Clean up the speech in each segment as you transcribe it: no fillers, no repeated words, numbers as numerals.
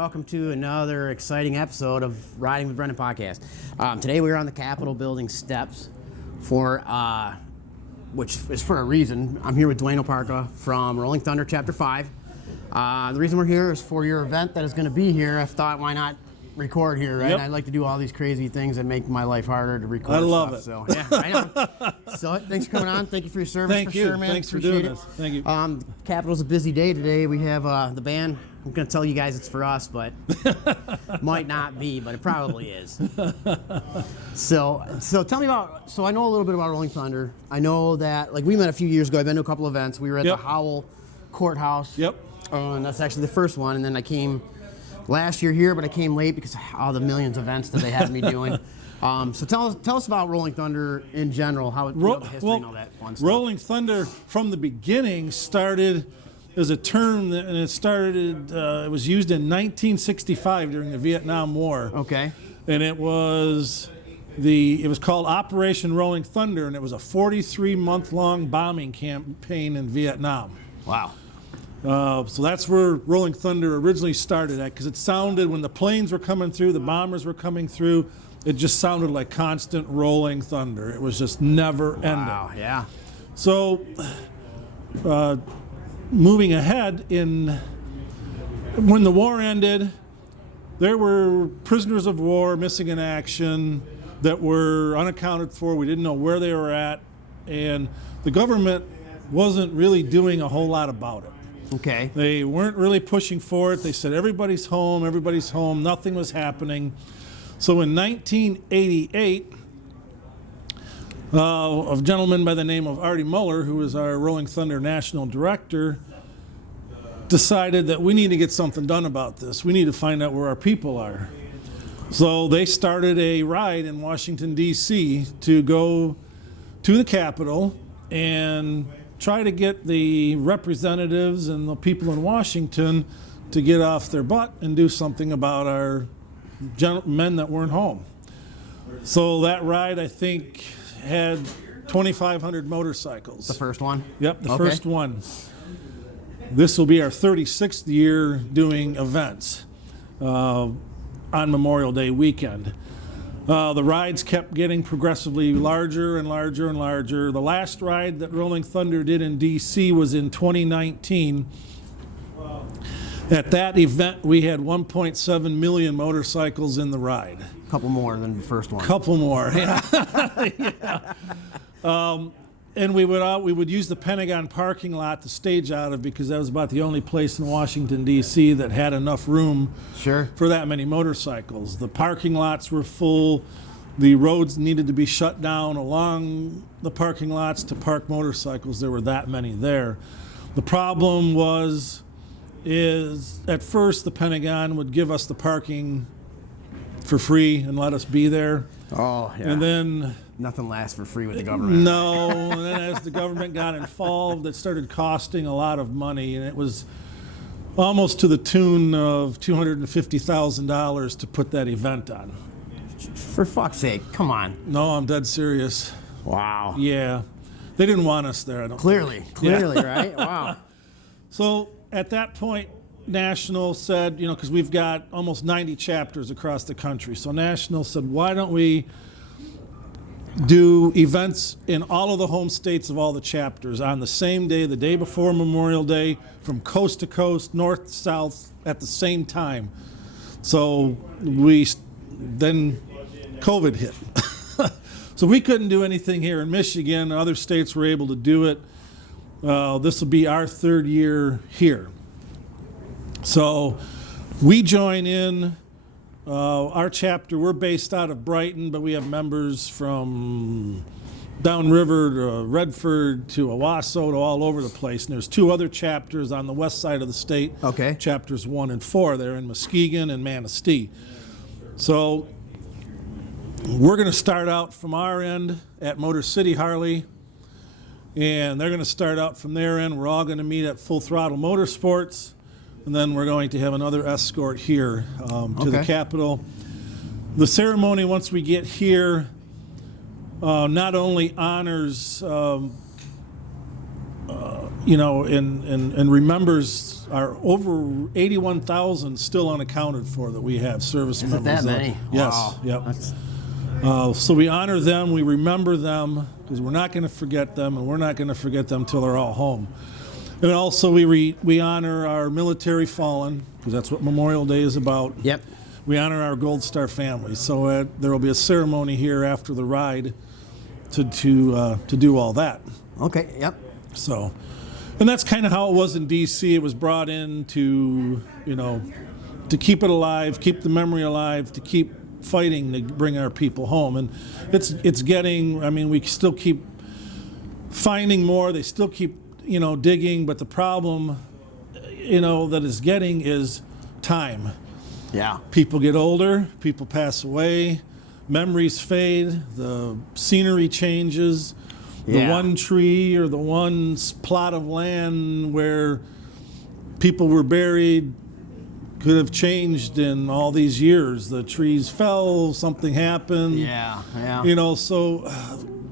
welcome to another exciting episode of Riding with Brendan podcast. Today we are on the Capitol building steps for, which is for a reason. I'm here with Duane from Rolling Thunder Chapter 5. The reason we're here is for your event that is going to be here. I thought, why not record here, right? Yep. I like to do all these crazy things that make my life harder to record. I love it. So, yeah, I know. So, thanks for coming on. Thank you for your service. Thank you. Sure, man. Thanks for Appreciate doing it. this. Thank you. Capitol's a busy day today. We have the band. I'm going to tell you guys it's for us, but might not be, but it probably is. So tell me about, so I know a little bit about Rolling Thunder. I know that, like, we met a few years ago. I've been to a couple events. We were at the Howell Courthouse. Yep. And that's actually the first one. And then I came last year here, but I came late because of all the millions of events that they had me doing. So tell us about Rolling Thunder in general, how the history and all that fun stuff. Rolling Thunder from the beginning started as a term, and it was used in 1965 during the Vietnam War. Okay. And it was called Operation Rolling Thunder, and it was a 43-month-long bombing campaign in Vietnam. Wow. So that's where Rolling Thunder originally started at, because it sounded, when the planes were coming through, the bombers were coming through, it just sounded like constant rolling thunder. It was just never ending. Wow, yeah. So, moving ahead, when the war ended, there were prisoners of war missing in action that were unaccounted for. We didn't know where they were at, and the government wasn't really doing a whole lot about it. Okay. They weren't really pushing for it. They said everybody's home, nothing was happening. So in 1988, a gentleman by the name of Artie Muller, who was our Rolling Thunder national director, decided that we need to get something done about this. We need to find out where our people are. So they started a ride in Washington, D.C. to go to the Capitol and try to get the representatives and the people in Washington to get off their butt and do something about our men that weren't home. So that ride, I think, had 2,500 motorcycles. The first one? Yep, the first one. This will be our 36th year doing events on Memorial Day weekend. The rides kept getting progressively larger and larger and larger. The last ride that Rolling Thunder did in D.C. was in 2019. At that event, we had 1.7 million motorcycles in the ride. A couple more than the first one. Couple more, yeah. Yeah. And we would use the Pentagon parking lot to stage out of, because that was about the only place in Washington, D.C. that had enough room for that many motorcycles. The parking lots were full. The roads needed to be shut down along the parking lots to park motorcycles. There were that many there. The problem is at first the Pentagon would give us the parking for free and let us be there. Oh, yeah. And then nothing lasts for free with the government. No, and then as the government got involved, it started costing a lot of money, and it was almost to the tune of $250,000 to put that event on. For fuck's sake, come on. No, I'm dead serious. Wow. Yeah. They didn't want us there, I don't Clearly, Yeah. Right? Wow. So at that point, National said, because we've got almost 90 chapters across the country. So National said, why don't we do events in all of the home states of all the chapters on the same day, the day before Memorial Day, from coast to coast, north to south, at the same time. So then COVID hit. So we couldn't do anything here in Michigan. Other states were able to do it. This will be our third year here. So we join in. Our chapter, we're based out of Brighton, but we have members from downriver to Redford to Owasso to all over the place. And there's two other chapters on the west side of the state. Okay. Chapters 1 and 4. They're in Muskegon and Manistee. So we're going to start out from our end at Motor City Harley, and they're going to start out from their end. We're all going to meet at Full Throttle Motorsports. And then we're going to have another escort here to the Capitol. The ceremony, once we get here, not only honors and remembers our over 81,000 still unaccounted for that we have service members. That many? Yes. Wow. Yep. So we honor them, we remember them, because we're not going to forget them, and we're not going to forget them till they're all home. And also we honor our military fallen, because that's what Memorial Day is about. Yep. We honor our Gold Star families. So there will be a ceremony here after the ride to do all that. Okay. Yep. So, and that's kind of how it was in D.C. It was brought in to keep it alive, keep the memory alive, to keep fighting to bring our people home. And it's getting. I mean, we still keep finding more. They still keep digging, but the problem that is getting is time. Yeah. People get older, people pass away, memories fade, the scenery changes. The one tree or the one plot of land where people were buried could have changed in all these years. The trees fell, something happened. Yeah. So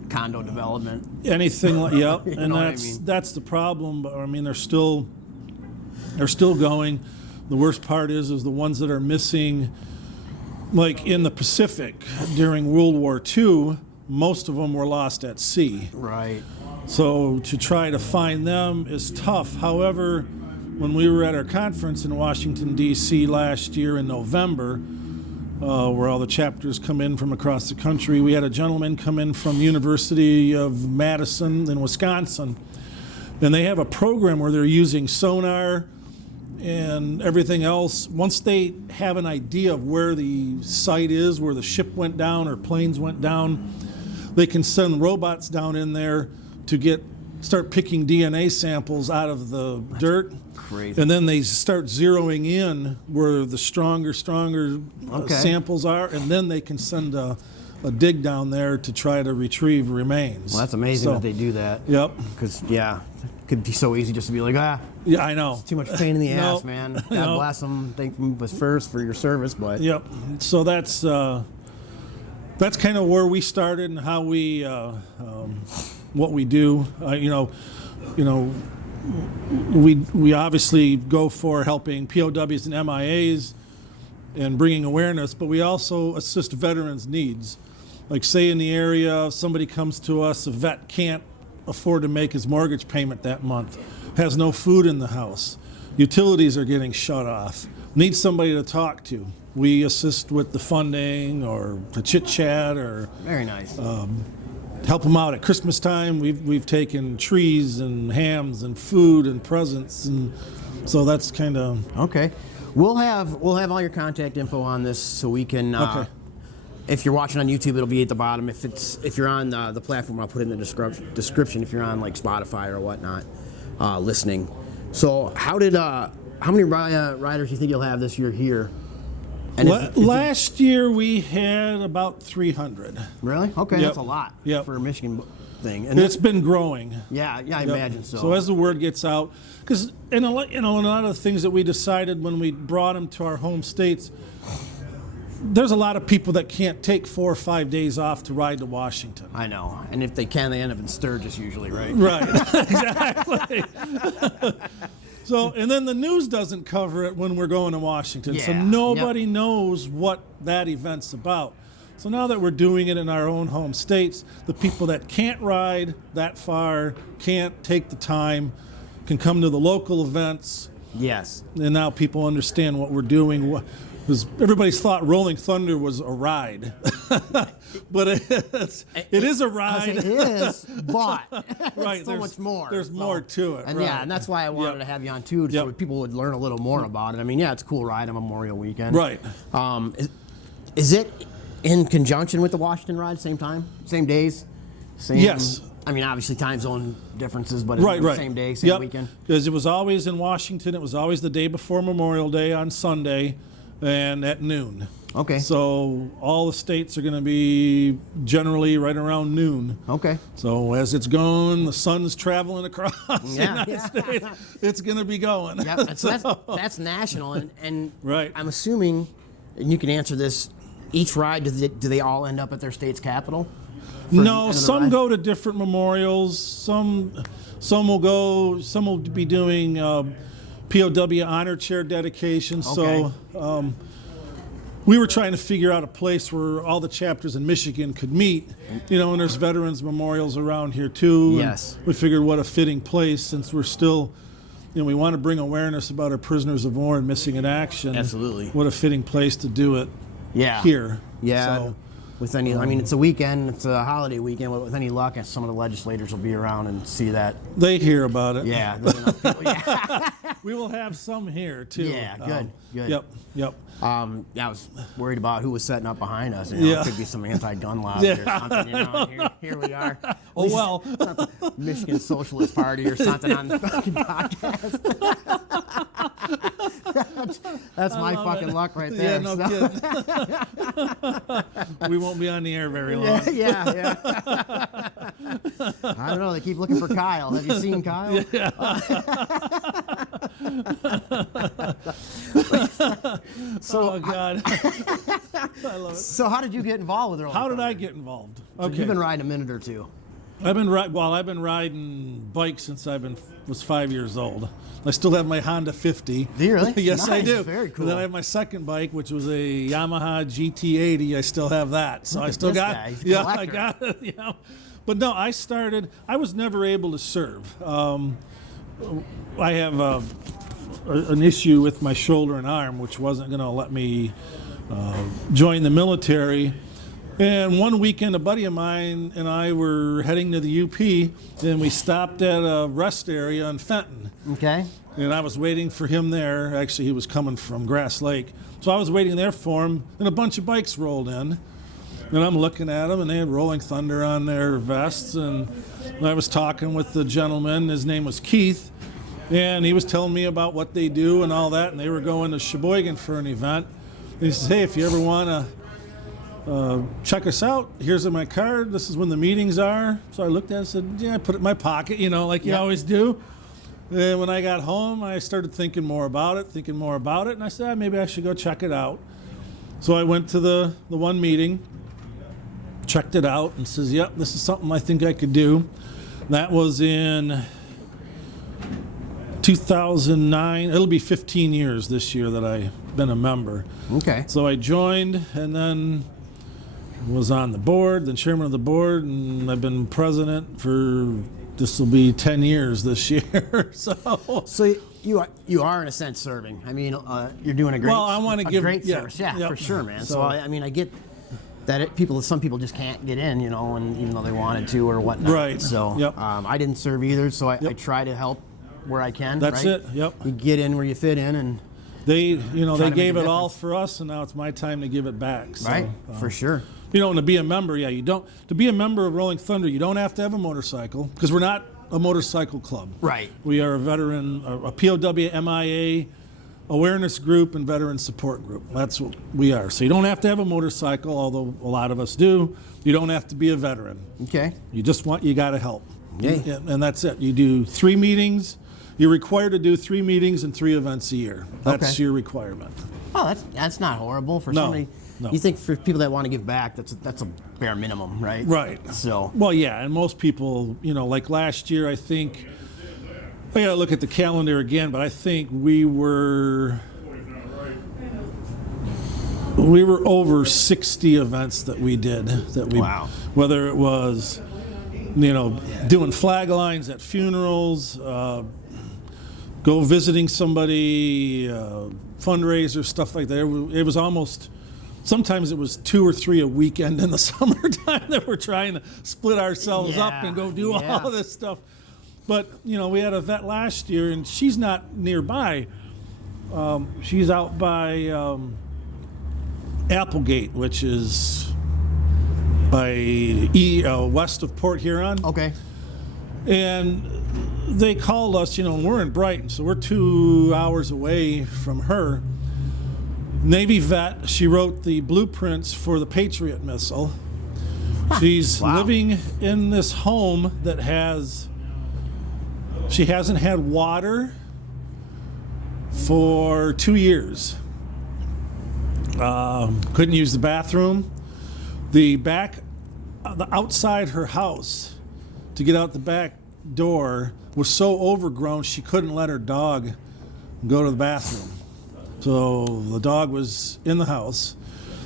Condo development. anything like yep. You And know what I mean. that's the problem. But I mean, they're still going. The worst part is the ones that are missing, like in the Pacific during World War II. Most of them were lost at sea. Right. So to try to find them is tough. However, when we were at our conference in Washington, D.C. last year in November, where all the chapters come in from across the country, we had a gentleman come in from the University of Madison in Wisconsin. And they have a program where they're using sonar and everything else. Once they have an idea of where the site is, where the ship went down or planes went down, they can send robots down in there to start picking DNA samples out of the dirt. Crazy. And then they start zeroing in where the stronger samples are, and then they can send a dig down there to try to retrieve remains. Well, that's amazing that they do that. Yep. Because, it could be so easy just to be like, Yeah, I know. it's too much pain in the No. ass, man. God bless them. Thank them first for your service, but. Yep. So that's kind of where we started and how we, what we do. We obviously go for helping POWs and MIAs and bringing awareness, but we also assist veterans' needs. Like, say in the area, somebody comes to us, a vet can't afford to make his mortgage payment that month, has no food in the house, utilities are getting shut off, needs somebody to talk to. We assist with the funding or the chit chat or Very nice. help them out at Christmas time. We've taken trees and hams and food and presents, and so that's kind of Okay. We'll have all your contact info on this so we can. Okay. If you're watching on YouTube, it'll be at the bottom. If you're on the platform, I'll put it in the description. If you're on like Spotify or whatnot, listening. So how many riders do you think you'll have this year here? And last year we had about 300. Really? Okay, Yep. that's a lot Yep. for a Michigan thing. And It's been growing. I imagine so. So as the word gets out, because in a lot of the things that we decided when we brought them to our home states, there's a lot of people that can't take 4 or 5 days off to ride to Washington. I know, and if they can, they end up in Sturgis usually, right? Right, exactly. So, and then the news doesn't cover it when we're going to Washington, so Yeah, nobody knows what that event's about. So now that we're doing it in our own home states, the people that can't ride that far, can't take the time, can come to the local events, Yes. and now people understand what we're doing. Because everybody's thought Rolling Thunder was a ride, but it is a ride. It is, but Right, it's so much more. There's more to it. And right. and that's why I wanted to have you on too, so Yep. people would learn a little more about it. I mean, it's a cool ride on Memorial Weekend. Right. Is it in conjunction with the Washington ride, same time, same days? Same, Yes. I mean, obviously time zone differences, but it's Right. the same day, same Yep. weekend. Because it was always in Washington. It was always the day before Memorial Day on Sunday, and at noon. Okay. So all the states are going to be generally right around noon. Okay. So as it's going, the sun's traveling across the Yeah. United States. It's going to be going. Yep. And so that's national, and Right. I'm assuming, and you can answer this. Each ride, do they all end up at their state's capital? for the end No, of the some ride? go to different memorials. Some will go. Some will be doing POW honor chair dedications. Okay. So we were trying to figure out a place where all the chapters in Michigan could meet. And there's veterans memorials around here too. Yes. And we figured what a fitting place, since we're still. We want to bring awareness about our prisoners of war and missing in action. Absolutely. What a fitting place to do it. Yeah. Here. Yeah. So, With any, I mean, it's a weekend. It's a holiday weekend. With any luck, some of the legislators will be around and see that. they hear about it. Yeah. There's enough people. Yeah. We will have some here too. Yeah, good, good. Yep. Yeah, I was worried about who was setting up behind us. Yeah. It could be some anti-gun lobby or something. And here we are. Oh well. It's not the Michigan Socialist Party or something on the fucking podcast. That's my fucking luck right there. Yeah, no kidding. We won't be on the air very long. Yeah. I don't know. They keep looking for Kyle. Have you seen Kyle? So, Oh God. I love it. so how did you get involved with Earl? How did I get involved? Okay. You've been riding a minute or two. I've been riding bikes since was 5 years old. I still have my Honda 50. Do you really? Yes, I Nice, do. very cool. And then I have my second bike, which was a Yamaha GT80. I still have that, so I still this got. guy. He's a Yeah, I collector. got it. Yeah, but no, I was never able to serve. I have an issue with my shoulder and arm, which wasn't going to let me join the military. And one weekend, a buddy of mine and I were heading to the UP, and we stopped at a rest area in Fenton. Okay. And I was waiting for him there. Actually, he was coming from Grass Lake. So I was waiting there for him, and a bunch of bikes rolled in. And I'm looking at them, and they had Rolling Thunder on their vests. And I was talking with the gentleman. His name was Keith. And he was telling me about what they do and all that. And they were going to Sheboygan for an event. And he says, hey, if you ever want to check us out, here's my card. This is when the meetings are. So I looked at it and said, yeah, I put it in my pocket, like you always do. And when I got home, I started thinking more about it. And I said, maybe I should go check it out. So I went to the one meeting, checked it out, and says, yep, this is something I think I could do. That was in 2009. It'll be 15 years this year that I've been a member. Okay. So I joined, and then was on the board, then chairman of the board, and I've been president for, this will be 10 years this year. So you are in a sense serving. I mean, you're doing a great. Well, I want to give great service. Yeah, yep. for sure, man. So, So- I mean, I get that some people just can't get in, and even though they wanted to or whatnot. Right. So Yep. I didn't serve either, so I Yep. try to help where I can. That's right? it. Yep. You get in where you fit in, and They, they make gave a it all difference. for us, and now it's my time to give it back. So, right, for sure. And to be a member, to be a member of Rolling Thunder, you don't have to have a motorcycle, because we're not a motorcycle club. Right. We are a veteran, a POW MIA awareness group and veteran support group. That's what we are. So you don't have to have a motorcycle, although a lot of us do. You don't have to be a veteran. Okay. You got to help. Yay. And that's it. You do 3 meetings. You're required to do 3 meetings and 3 events a year. That's Okay. your requirement. Oh, that's not horrible for No, somebody. no. You think for people that want to give back, that's a bare minimum, right? Right. So. Well, yeah, and most people, like last year, I think, I got to look at the calendar again, but I think we were over 60 events that we did. Wow. Whether it was, doing flag lines at funerals, go visiting somebody, fundraisers, stuff like that. It was almost, sometimes it was 2 or 3 a weekend in the summertime that we're trying to split ourselves up and go do all of this stuff. But, we had a vet last year, and she's not nearby. She's out by Applegate, which is by west of Port Huron. Okay. And they called us, we're in Brighton, so we're 2 hours away from her. Navy vet, she wrote the blueprints for the Patriot missile. She's Wow. living in this home that she hasn't had water for 2 years. Couldn't use the bathroom. The back the outside her house to get out the back door was so overgrown she couldn't let her dog go to the bathroom. So the dog was in the house.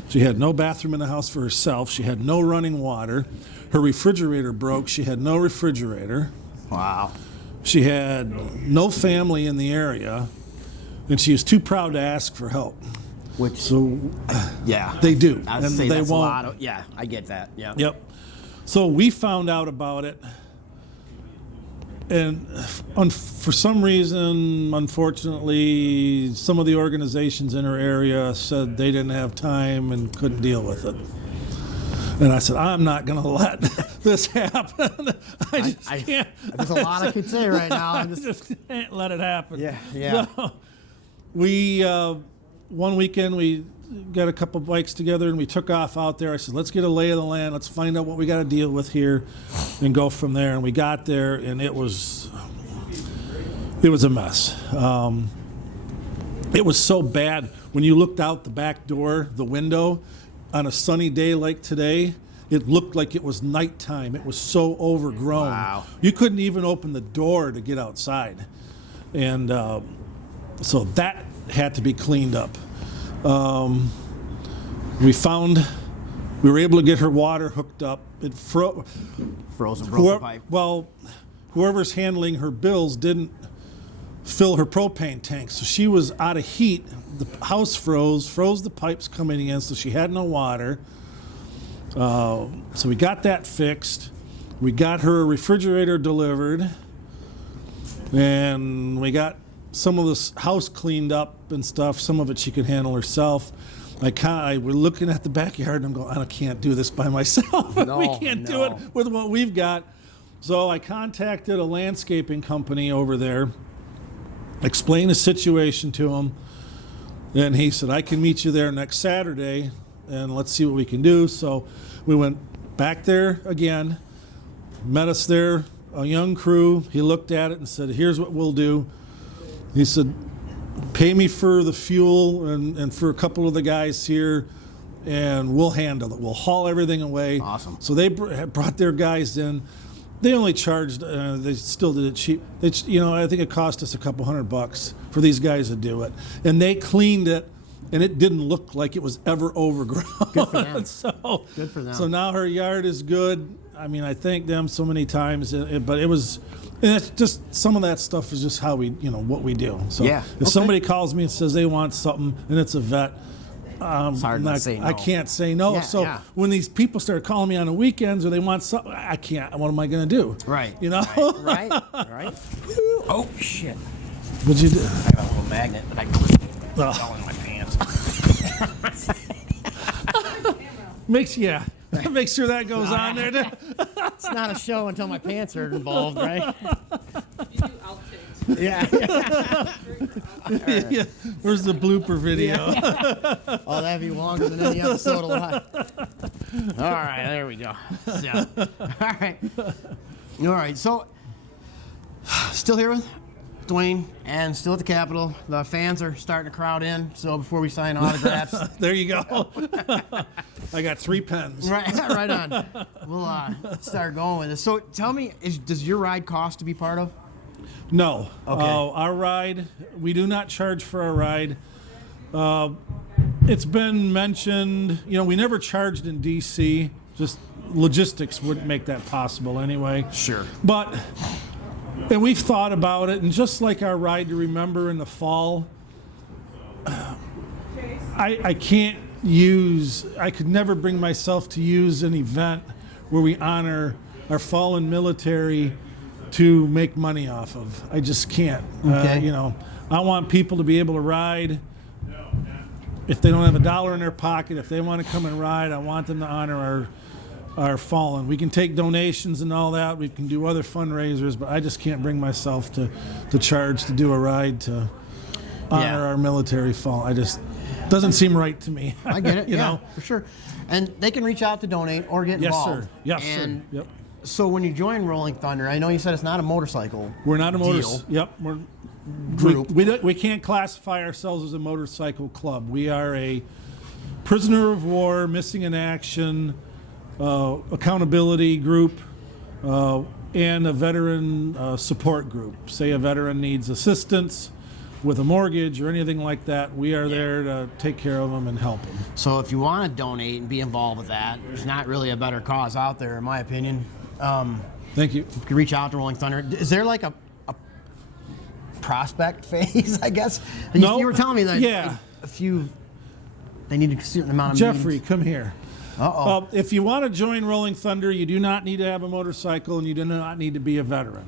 She had no bathroom in the house for herself. She had no running water. Her refrigerator broke. She had no refrigerator. Wow. She had no family in the area, and she was too proud to ask for help. Which, So yeah, they do, I'd and say they that's a won't. lot of, yeah, I get that. Yeah. Yep. So we found out about it, and for some reason, unfortunately, some of the organizations in her area said they didn't have time and couldn't deal with it. And I said, I'm not going to let this happen. I just can't. There's a lot I could say right now. I just can't let it happen. Yeah. So we, one weekend, we got a couple bikes together and we took off out there. I said, let's get a lay of the land. Let's find out what we got to deal with here and go from there. And we got there, and it was a mess. It was so bad. When you looked out the back door, the window, on a sunny day like today, it looked like it was nighttime. It was so overgrown. Wow. You couldn't even open the door to get outside. And so that had to be cleaned up. We were able to get her water hooked up. It Frozen broke the pipe. Well, whoever's handling her bills didn't fill her propane tank, so she was out of heat. The house froze the pipes coming in, so she had no water. So we got that fixed. We got her a refrigerator delivered, and we got some of this house cleaned up and stuff. Some of it she could handle herself. We're looking at the backyard, and I'm going, I can't do this by myself. We can't do it with what we've got. So I contacted a landscaping company over there, explained the situation to him, and he said, I can meet you there next Saturday, and let's see what we can do. So we went back there again, met us there, a young crew. He looked at it and said, here's what we'll do. He said, pay me for the fuel and for a couple of the guys here, and we'll handle it. We'll haul everything away. Awesome. So they brought their guys in. They only charged, they still did it cheap. I think it cost us a couple $100 for these guys to do it. And they cleaned it, and it didn't look like it was ever overgrown. Good for them. Good for them. So now her yard is good. I mean, I thank them so many times, but it was, and it's just, some of that stuff is just how we, what we do. So Yeah, if somebody calls me and says they want something, and it's a vet, it's hard to say no. I can't say no. Yeah. When these people start calling me on the weekends or they want something, I can't. What am I going to do? Right. Right. Oh, shit. What'd you do? I got a little magnet that I clipped. It's all in my pants. Make sure that goes on there. It's not a show until my pants are involved, right? You do outtakes. Yeah. Where's the blooper video? Oh, that'd be longer than any episode alive. All right, there we go. So, all right. So, still here with Duane and still at the Capitol. The fans are starting to crowd in. So before we sign autographs, There you go. I got 3 pens. right on. We'll start going with this. So tell me, does your ride cost to be part of? No. Okay. Our ride, we do not charge for our ride. It's been mentioned, we never charged in D.C. Just logistics wouldn't make that possible anyway. Sure. And we've thought about it, and just like our ride to remember in the fall, I could never bring myself to use an event where we honor our fallen military to make money off of. I just can't. Okay. I want people to be able to ride. If they don't have $1 in their pocket, if they want to come and ride, I want them to honor our fallen. We can take donations and all that. We can do other fundraisers, but I just can't bring myself to charge to do a ride to honor our military fallen. I just doesn't seem right to me. I get it. you yeah, know? for sure. And they can reach out to donate or get Yes, involved. sir. Yes, and sir. Yep. So when you join Rolling Thunder, I know you said it's not a motorcycle. We're not a deal. Yep. We're Group. We can't classify ourselves as a motorcycle club. We are a prisoner of war, missing in action, accountability group, and a veteran support group. Say a veteran needs assistance with a mortgage or anything like that, we are there to take care of them and help them. So if you want to donate and be involved with that, there's not really a better cause out there, in my opinion. Thank you. You can reach out to Rolling Thunder. Is there like a prospect phase, I guess? No. You were telling me that Yeah. they need a certain amount of Jeffrey, meetings. come here. Uh-oh. If you want to join Rolling Thunder, you do not need to have a motorcycle and you do not need to be a veteran.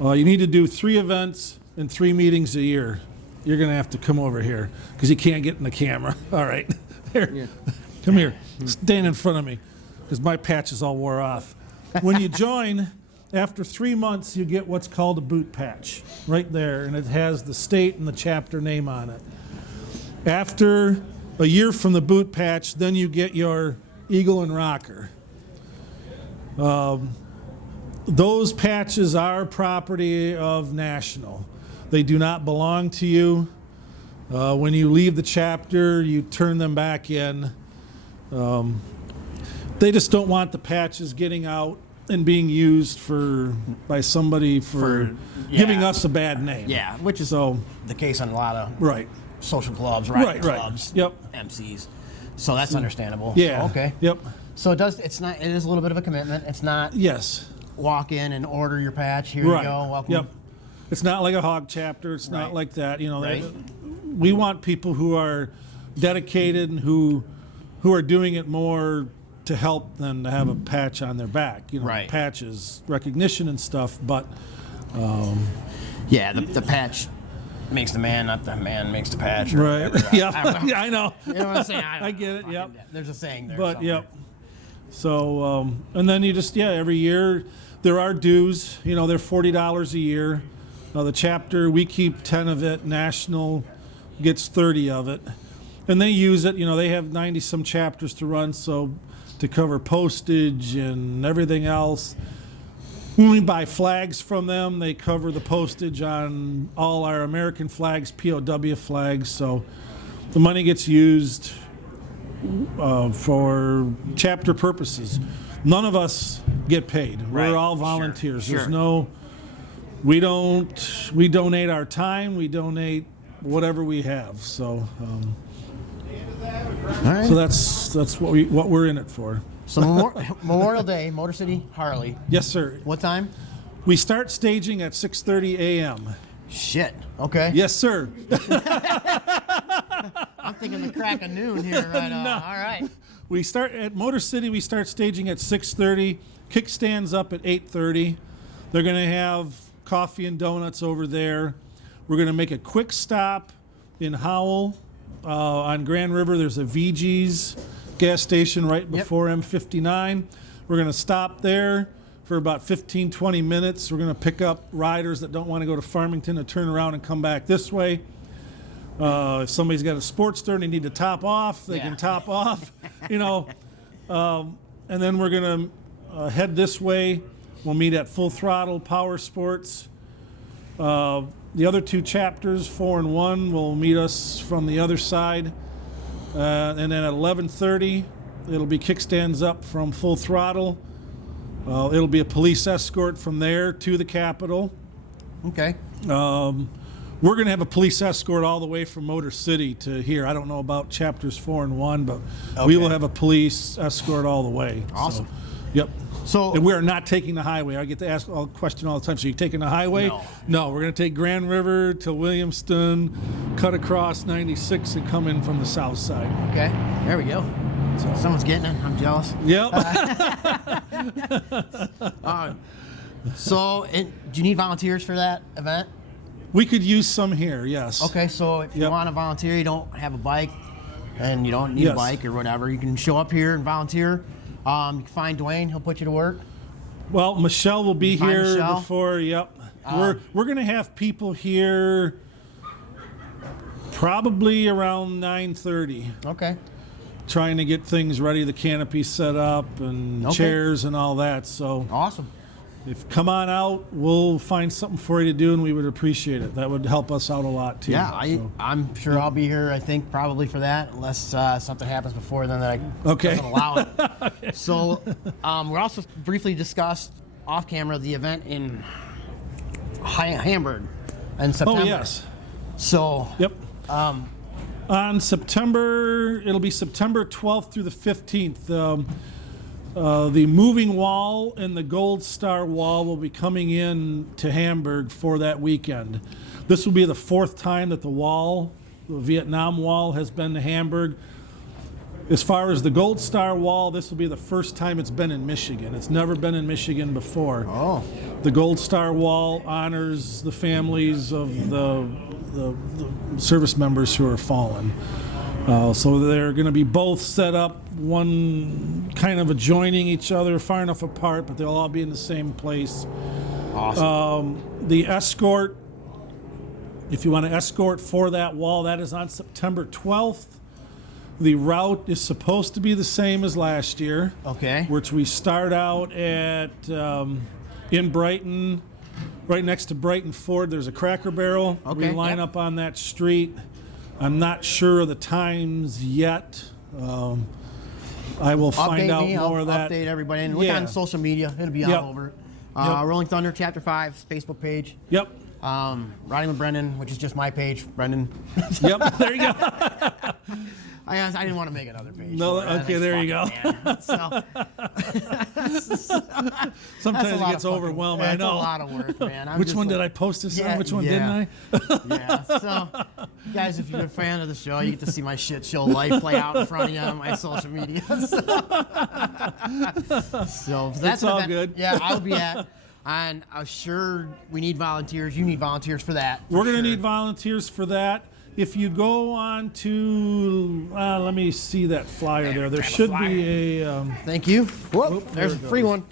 You need to do 3 events and 3 meetings a year. You're going to have to come over here because you can't get in the camera. All right. Here. Yeah. Come here. Stand in front of me because my patch is all wore off. When you join, after 3 months, you get what's called a boot patch right there, and it has the state and the chapter name on it. After a year from the boot patch, then you get your Eagle and Rocker. Those patches are property of National. They do not belong to you. When you leave the chapter, you turn them back in. They just don't want the patches getting out and being used by somebody for giving us a bad name. Yeah, which is So, the case on a lot of right. social clubs, riding Right. clubs, Yep. MCs. So that's understandable. Yeah. So, okay. Yep. So it is a little bit of a commitment. It's not Yes. walk in and order your patch. Here Right. you go. Welcome. Yep. It's not like a hog chapter. It's not Right. like that. Right. We want people who are dedicated and who are doing it more to help than to have a patch on their back. Right. Patch is recognition and stuff, but Yeah, the patch makes the man, not the man makes the patch. Or right. whatever. Yeah. I don't know. Yeah, I know. You know what I'm saying? I get it. Yep. There's a saying there. But somewhere. yep. So and then you just every year there are dues. They're $40 a year. The chapter, we keep 10 of it. National gets 30 of it, and they use it. They have 90 some chapters to run, so to cover postage and everything else. When we buy flags from them, they cover the postage on all our American flags, POW flags. So the money gets used for chapter purposes. None of us get paid. Right. We're all volunteers. Sure. There's no. We donate our time. We donate whatever we have. So, All right. so that's what we're in it for. So Memorial Day, Motor City Harley. Yes, sir. What time? We start staging at 6:30 a.m. Shit. Okay. Yes, sir. I'm thinking the crack of noon here right now. All right. We start at Motor City. We start staging at 6:30. Kickstands up at 8:30. They're going to have coffee and donuts over there. We're going to make a quick stop in Howell on Grand River. There's a VG's gas station right before M59. We're going to stop there for about 15, 20 minutes. We're going to pick up riders that don't want to go to Farmington to turn around and come back this way. If somebody's got a Sportster and they need to top off, they can top off. And then we're going to head this way. We'll meet at Full Throttle Power Sports. The other 2 chapters, 4 and 1, will meet us from the other side. And then at 11:30, it'll be kickstands up from Full Throttle. It'll be a police escort from there to the Capitol. Okay. We're going to have a police escort all the way from Motor City to here. I don't know about chapters 4 and 1, but we will have a police escort all the way. Awesome. So, yep. So And we are not taking the highway. I get to ask a question all the time. So you taking the highway? No. We're going to take Grand River to Williamston, cut across 96, and come in from the south side. Okay. There we go. Someone's getting it. I'm jealous. Yep. Do you need volunteers for that event? We could use some here, yes. Okay, so if you Yep. want to volunteer, you don't have a bike, and you don't need a Yes. bike or whatever, you can show up here and volunteer. You can find Duane. He'll put you to work. Well, Michelle will be Find here Michelle? before. Yep. We're going to have people here probably around 9:30, Okay. trying to get things ready, the canopy set up and Okay. chairs and all that. So Awesome. if come on out, we'll find something for you to do, and we would appreciate it. That would help us out a lot too. Yeah, So, I'm sure I'll be here. I think probably for that, unless something happens before then that I Okay. doesn't allow it. Okay. So we also briefly discussed off camera the event in Hamburg in September. oh yes. So Yep. On September, it'll be September 12th through the 15th. The moving wall and the Gold Star wall will be coming in to Hamburg for that weekend. This will be the fourth time that the Vietnam wall, has been to Hamburg. As far as the Gold Star wall, this will be the first time it's been in Michigan. It's never been in Michigan before. Oh. The Gold Star wall honors the families of the service members who are fallen. So they're going to be both set up, one kind of adjoining each other, far enough apart, but they'll all be in the same place. Awesome. The escort, if you want to escort for that wall, that is on September 12th. The route is supposed to be the same as last year. Okay. Which we start out at in Brighton, right next to Brighton Ford. There's a Cracker Barrel. Okay, We line yep. up on that street. I'm not sure of the times yet. I will find out me. more I'll of that. update everybody and look Yeah. on social media. It'll be Yep. all over. Yep. Rolling Thunder Chapter 5 Facebook page. Yep. Riding with Brendan, which is just my page, Brendan. Yep. There you go. I didn't want to make another page. No, for it. I okay, think, there you fuck go. it, man. So, Sometimes that's a it lot gets of fucking- overwhelming. I It's know. a lot of work, man. I'm Which just one did I like- post this Yeah, on? Which one yeah. didn't I? Yeah. So, guys, if you're a fan of the show, you get to see my shit show life play out in front of you on my social media. So that's It's an all event, good. Yeah, I'll be at. And I'm sure we need volunteers. You need volunteers for that. We're going to sure. need volunteers for that. If you go on to, let me see that flyer there. There grab a should flyer. be a, Thank you. Whoop, Oop, there's a there it free goes. one.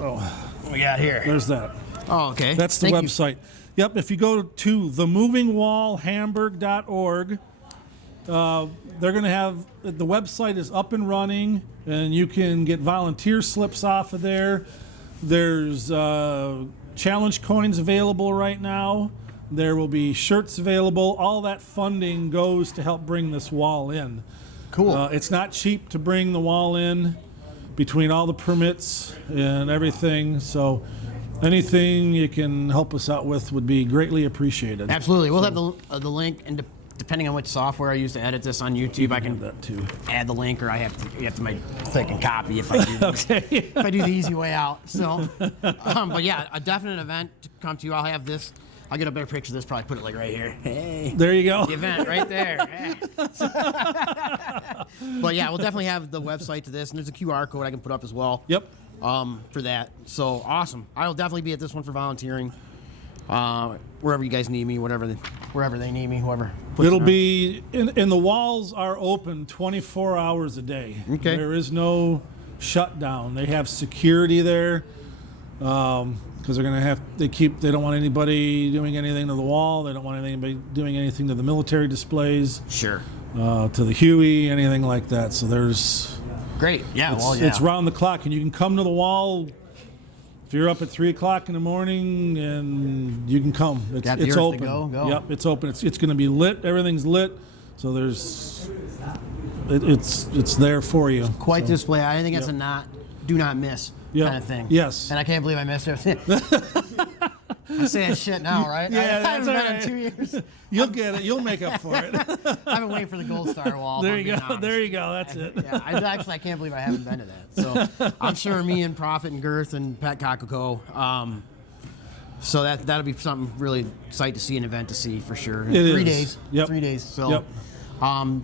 oh, What we got here? there's that. Oh, okay. That's the Thank you. website. Yep, if you go to themovingwallhamburg.org, they're going to have, the website is up and running, and you can get volunteer slips off of there. There's challenge coins available right now. There will be shirts available. All that funding goes to help bring this wall in. Cool. It's not cheap to bring the wall in between all the permits and everything. So anything you can help us out with would be greatly appreciated. Absolutely. We'll have the link, and depending on which software I use to edit this on YouTube, I can that too. add the link, or you have to make click and copy if I do Okay. if I do the easy way out. So, but yeah, a definite event to come to. I'll have this. I'll get a better picture of this. Probably put it like right here. Hey. There you go. The event right there. But yeah, we'll definitely have the website to this, and there's a QR code I can put up as well. Yep. For that. So awesome. I'll definitely be at this one for volunteering. Wherever you guys need me, wherever they need me, whoever. puts It'll it on. be, and the walls are open 24 hours a day. Okay. There is no shutdown. They have security there because they're going to they don't want anybody doing anything to the wall. They don't want anybody doing anything to the military displays, Sure. to the Huey, anything like that. So there's, Great. Yeah. it's, Well, yeah. it's round the clock, and you can come to the wall. If you're up at 3 o'clock in the morning, and you can come. It's, Got the it's earth to open. go. Yep, it's open. It's going to be lit. Everything's lit. So it's there for you. Quite So, display. I think that's a do not miss Yep. kind of thing. Yes. And I can't believe I missed it. I'm saying shit now, right? Yeah, I that's haven't all been right. in 2 years. You'll get it. You'll make up for it. I've been waiting for the Gold Star wall. There if you I'm go. being There honest. you go. That's it. Yeah, I can't believe I haven't been to that. So I'm sure me and Prophet and Girth and Pat Cockco. So that'll be something really exciting to see, an event to see for sure. It 3 is. days. Yep. 3 days. So Yep.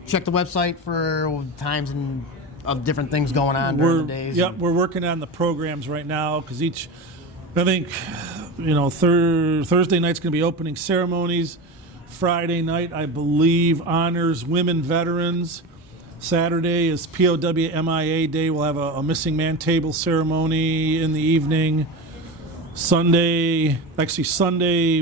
check the website for times and of different things going on during the days. Yep, we're working on the programs right now because I think, Thursday night's going to be opening ceremonies. Friday night, I believe, honors women veterans. Saturday is POW MIA Day. We'll have a missing man table ceremony in the evening. Sunday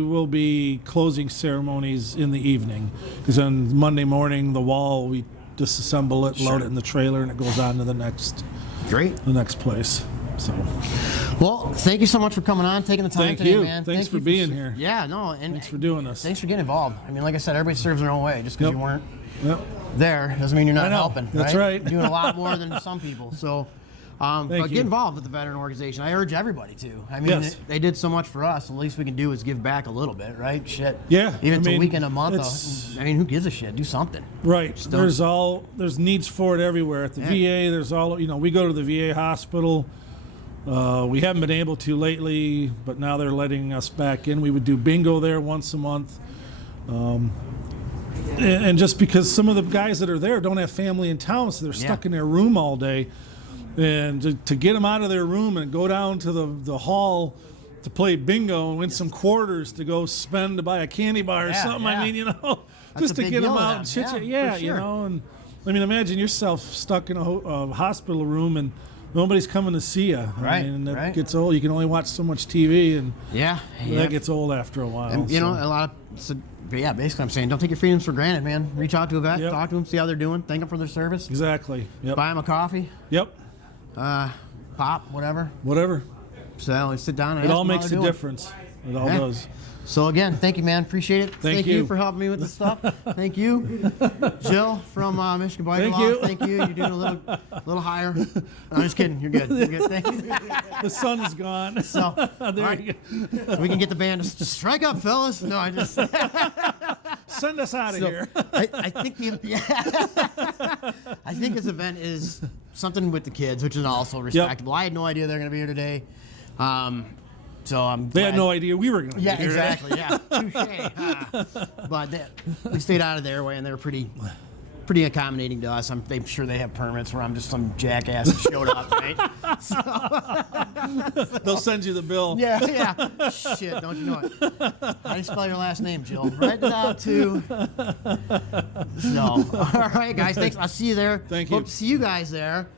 will be closing ceremonies in the evening. Because on Monday morning, the wall, we disassemble it, load it in the trailer, and it goes on to the next Great. place. So, Well, thank you so much for coming on, taking the time Thank today, you. man. Thanks Thank for you being here. Yeah, no, and thanks for doing this. thanks for getting involved. I mean, like I said, everybody serves their own way. Just because Yep. you weren't Yep. there doesn't mean you're not I know. helping. That's right. You're doing a lot more than some people. So, but you. get involved with the veteran organization. I urge everybody to. I mean, Yes. they did so much for us. The least we can do is give back a little bit, right? Shit. Yeah, Even I if it's a mean, weekend a month. it's- I mean, who gives a shit? Do something. Right. Still- There's needs for it everywhere. At the Yeah. VA, there's all, we go to the VA hospital. We haven't been able to lately, but now they're letting us back in. We would do bingo there once a month. And just because some of the guys that are there don't have family in town, so they're stuck in their room all day. And to get them out of their room and go down to the hall to play bingo and win some quarters to go spend to buy a candy bar or Yeah, something, yeah. I mean, That's just a to big get deal them to out them. and chit chat. Yeah, Yeah, for sure. and I mean, imagine yourself stuck in a hospital room and nobody's coming to see you. Right, I mean, that right. gets old. You can only watch so much TV, and Yeah. that gets old after a while. And, you know, so. a lot of, so, but yeah, basically I'm saying don't take your freedoms for granted, man. Reach out to a vet, Yep. talk to them, see how they're doing, thank them for their service, Exactly. Yep. buy them a coffee, Yep. pop, whatever. Whatever. So sit down and It ask all them how makes they're a doing. difference. It all Yeah. does. So again, thank you, man. Appreciate it. Thank you you. for helping me with this stuff. Thank you, Jill from Michigan Bike Thank Law. you. Thank you. You're doing a little higher. No, I'm just kidding. You're good. You're good. Thank you. The sun's gone. So, all There right. you go. We can get the band to strike up, fellas. No, I just. Send us out of So, here. I think I think this event is something with the kids, which is also respectable. I had no idea they're going to be here today, so I'm. They glad. had no idea we were going to Yeah, be here. exactly. Yeah, touche. But we stayed out of their way, and they were pretty accommodating to us. I'm sure they have permits where I'm just some jackass that showed up, right? They'll send you the bill. Yeah. Shit, don't you know it? How do you spell your last name, Jill? Write it out too. So, all right, guys. Thanks. I'll see you there. Thank you. Hope to see you guys there.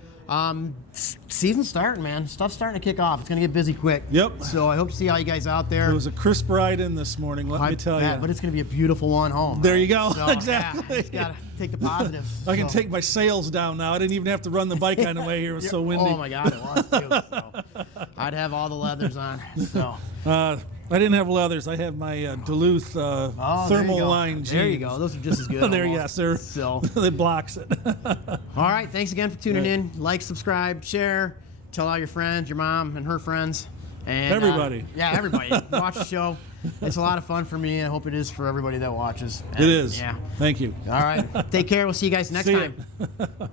Season's starting, man. Stuff's starting to kick off. It's gonna get busy quick. Yep. So I hope to see all you guys out there. It was a crisp ride in this morning, let me tell you. But it's gonna be a beautiful one home. There right? you go. So, Exactly. Yeah, just gotta take the positives. I can So- take my sails down now. I didn't even have to run the bike on the way here. It was so windy. Oh my God, it was too. So I'd have all the leathers on. So. I didn't have leathers. I have my Duluth Oh, there you thermal go. line jeans. There you go. Those are just as good. There, almost. yes, sir. So, It blocks it. all right. Thanks again for tuning in. Like, subscribe, share, tell all your friends, your mom and her friends, and Everybody. Yeah, everybody. Watch the show. It's a lot of fun for me, and I hope it is for everybody that watches. It is. Yeah. Thank you. All right. Take care. We'll see you guys next See ya. time.